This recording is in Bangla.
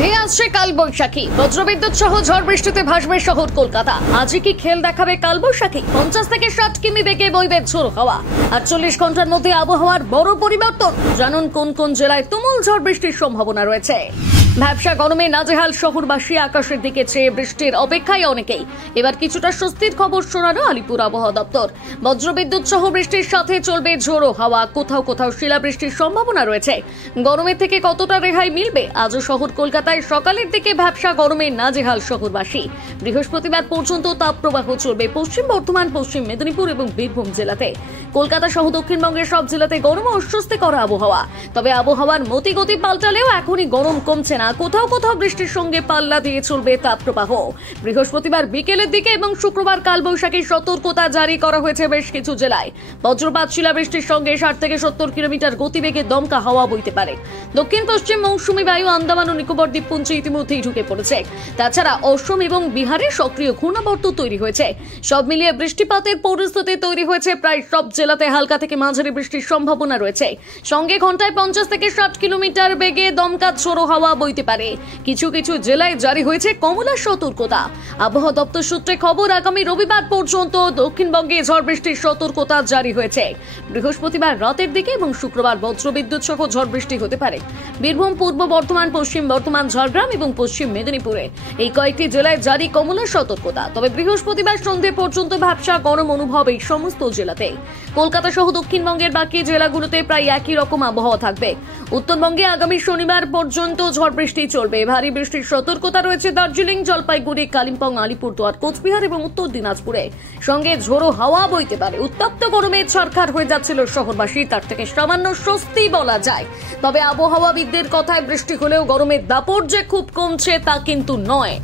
ধেয়ে আসছে কালবৈশাখী, বজ্রবিদ্যুৎ সহ ঝড় বৃষ্টিতে ভাসবে শহর কলকাতা। আজই কি খেল দেখাবে কালবৈশাখী? 50 থেকে 60 কিমি বেগে বইবে ঝোড়ো হাওয়া। 48 ঘন্টার মধ্যে আবহাওয়ার বড় পরিবর্তন। জানুন কোন কোন জেলায় তুমুল ঝড় বৃষ্টির সম্ভাবনা রয়েছে। ভ্যাপসা গরমে নাজেহাল শহরবাসী, আকাশের দিকে চেয়ে বৃষ্টির অপেক্ষায় অনেকেই। এবার কিছুটা স্বস্তির খবর শোনালো আলিপুর আবহাওয়া দপ্তর। বজ্রবিদ্যুৎ সহ বৃষ্টির সাথে চলবে ঝোড়ো হাওয়া, কোথাও কোথাও শিলাবৃষ্টির সম্ভাবনা রয়েছে। গরমের থেকে কতটা রেহাই মিলবে? আজও শহর কলকাতায় সকালের দিকে ভ্যাপসা গরমে নাজেহাল শহরবাসী। বৃহস্পতিবার পর্যন্ত তাপপ্রবাহ চলবে পশ্চিম বর্ধমান, পশ্চিম মেদিনীপুর এবং বীরভূম জেলাতে। কলকাতা সহ দক্ষিণবঙ্গের সব জেলাতে গরম ও অস্বস্তিকর আবহাওয়া। তবে আবহাওয়ার মতিগতি পাল্টালেও এখনই গরম কমছে না। কোথাও কোথাও বৃষ্টির সঙ্গে পাল্লা দিয়ে চলবে তাপপ্রবাহ। বৃহস্পতিবার বিকেলের দিকে এবং শুক্রবার কালবৈশাখীর সতর্কতা জারি করা হয়েছে বেশ কিছু জেলায়। বজ্রপাত, শিলাবৃষ্টির সঙ্গে 60 থেকে 70 কিলোমিটার গতিবেগে দমকা হাওয়া বইতে পারে। দক্ষিণ পশ্চিম মৌসুমী বায়ু আন্দামান ও নিকোবর দ্বীপপুঞ্জে ইতিমধ্যেই ঢুকে পড়েছে। তাছাড়া অসম এবং বিহারে সক্রিয় ঘূর্ণাবর্ত তৈরি হয়েছে। সব মিলিয়ে বৃষ্টিপাতের পরিস্থিতি তৈরি হয়েছে। প্রায় সব জেলাতে হালকা থেকে মাঝারি বৃষ্টির সম্ভাবনা রয়েছে। সঙ্গে ঘন্টায় 50 থেকে 60 কিলোমিটার বেগে দমকা ঝোড়ো হাওয়া বইতে পারে। কিছু কিছু জেলায় জারি হয়েছে কমলা সতর্কতা। আবহাওয়া দপ্তর সূত্রে খবর, আগামী রবিবার পর্যন্ত দক্ষিণবঙ্গে ঝড় বৃষ্টির সতর্কতা জারি হয়েছে। বৃহস্পতিবার রাতের দিকে এবং শুক্রবার বজ্রবিদ্যুৎ সহ ঝড় বৃষ্টি হতে পারে। বীরভূম, পূর্ব বর্ধমান, পশ্চিম বর্ধমান, ঝাড়গ্রাম এবং পশ্চিম মেদিনীপুরে এই কয়েকটি জেলায় জারি কমলা সতর্কতা। তবে বৃহস্পতিবার সন্ধ্যে পর্যন্ত ভ্যাপসা গরম অনুভব এই সমস্ত জেলাতে। কলকাতা সহ দক্ষিণবঙ্গের বাকি জেলাগুলোতে প্রায় একই রকম আবহাওয়া থাকবে। উত্তরবঙ্গে আগামী শনিবার পর্যন্ত ঝড় বৃষ্টি চলবে। ভারী বৃষ্টির সতর্কতা রয়েছে দার্জিলিং, জলপাইগুড়ি, কালিম্পং, আলিপুরদুয়ার, কোচবিহার এবং উত্তর দিনাজপুরে। সঙ্গে ঝোড়ো হাওয়া বইতে পারে। উত্তপ্ত গরমে ছারখার হয়ে যাচ্ছিল শহরবাসী, তার থেকে সামান্য স্বস্তি বলা যায়। তবে আবহাওয়াবিদদের কথায় বৃষ্টি হলেও গরমের দাপট যে খুব কমছে তা কিন্তু নয়।